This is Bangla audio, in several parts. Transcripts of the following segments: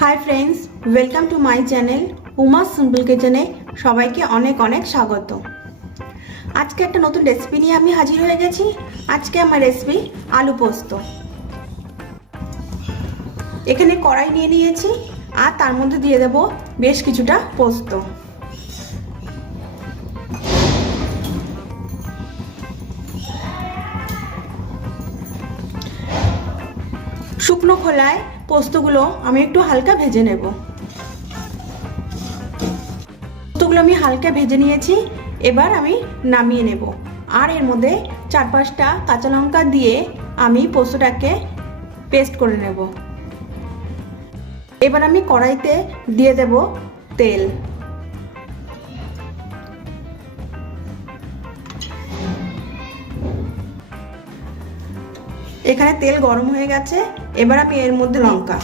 High friends, welcome to my channel Uma simple किचने सबाइके अनेक अनेक स्वागत। आज के एक नतून रेसिपि निये आमी हाजिर हो गेছি। आज के आमार रेसिपि आलू पोस्तो। एखाने कड़ाई निये निয়েছি আর তার মধ্যে দিয়ে দেব বেশ কিছুটা পোস্ত। শুকনো খোলায় পোস্তগুলো আমি একটু হালকা ভেজে নেব। পোস্তগুলো আমি হালকা ভেজে নিয়েছি, এবার আমি নামিয়ে নেব। আর এর মধ্যে 4-5টা কাঁচা লঙ্কা দিয়ে আমি পোস্তটাকে পেস্ট করে নেব। এবার আমি কড়াইতে দিয়ে দেব তেল। এখানে তেল গরম হয়ে গেছে, এবার আমি এর মধ্যে লঙ্কা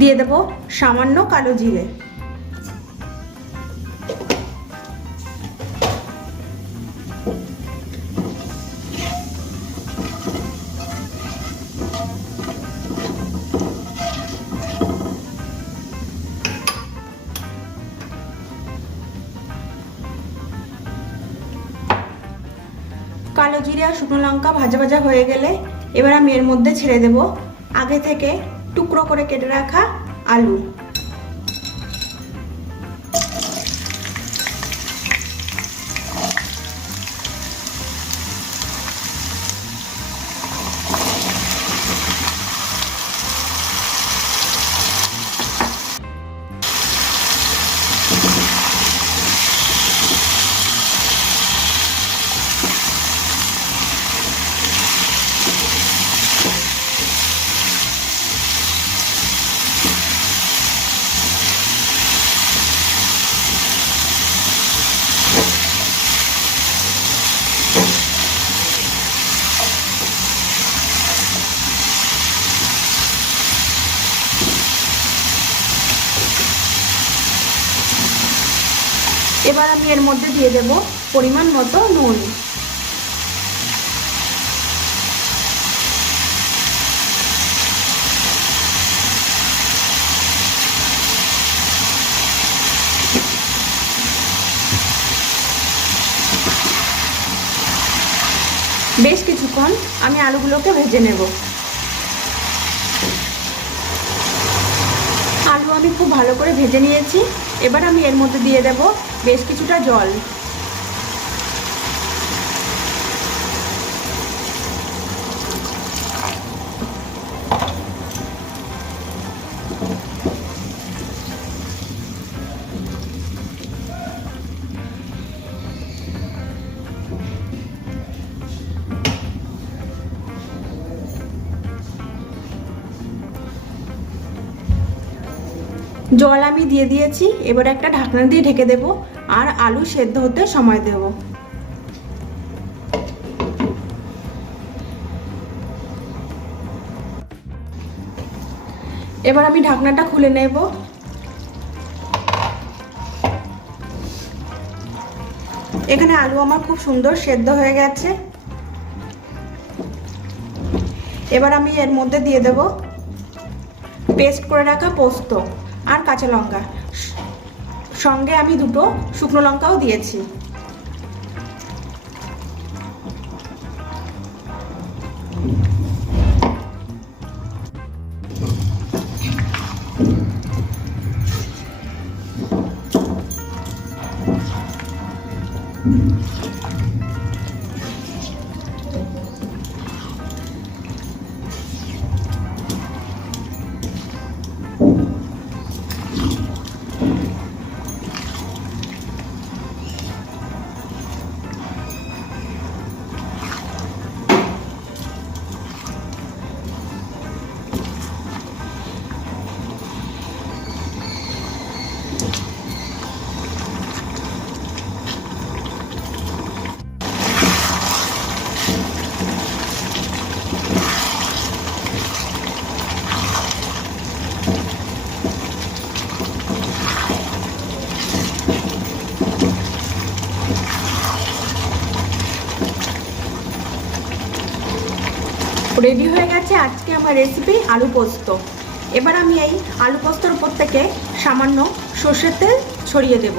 দিয়ে দেব, সামান্য কালো জিরে, কালো জিরে আর শুকনো লঙ্কা ভাজা ভাজা হয়ে গেলে এবার আমি এর মধ্যে ছেড়ে দেব আগে থেকে টুকরো করে কেটে রাখা আলু। এবার আমি এর মধ্যে দিয়ে দেব পরিমাণ মতো নুন। বেশ কিছুক্ষণ আমি আলুগুলোকে ভেজে নেব। আলু আমি খুব ভালো করে ভেজে নিয়েছি, এবার আমি এর মধ্যে দিয়ে দেব বেশ কিছুটা জল। জল আমি দিয়ে দিয়েছি, এবার একটা ঢাকনা দিয়ে ঢেকে দেব আর আলু সেদ্ধ হতে সময় দেব। এবার আমি ঢাকনাটা খুলে নেব। এখানে আলু আমার খুব সুন্দর সেদ্ধ হয়ে গেছে। এবার আমি এর মধ্যে দিয়ে দেব পেস্ট করে রাখা পোস্ত আর কাঁচা লঙ্কা, সঙ্গে আমি 2টো শুকনো লঙ্কাও দিয়েছি। রেডি হয়ে গেছে আজকে আমার রেসিপি আলু পোস্ত। এবার আমি এই আলু পোস্তর উপর থেকে সামান্য সর্ষের তেল ছড়িয়ে দেব।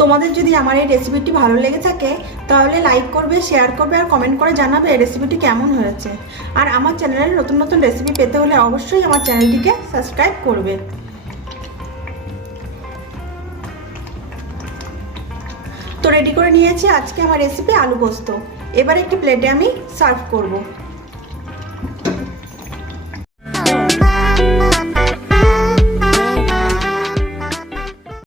তোমাদের যদি আমার এই রেসিপিটি ভালো লেগে থাকে তাহলে লাইক করবে, শেয়ার করবে আর কমেন্ট করে জানাবে এই রেসিপিটি কেমন হয়েছে। আর আমার চ্যানেলের নতুন নতুন রেসিপি পেতে হলে অবশ্যই আমার চ্যানেলটিকে সাবস্ক্রাইব করবে। তো রেডি করে নিয়েছি আজকে আমার রেসিপি আলু পোস্ত। এবার একটি প্লেটে আমি সার্ভ করব।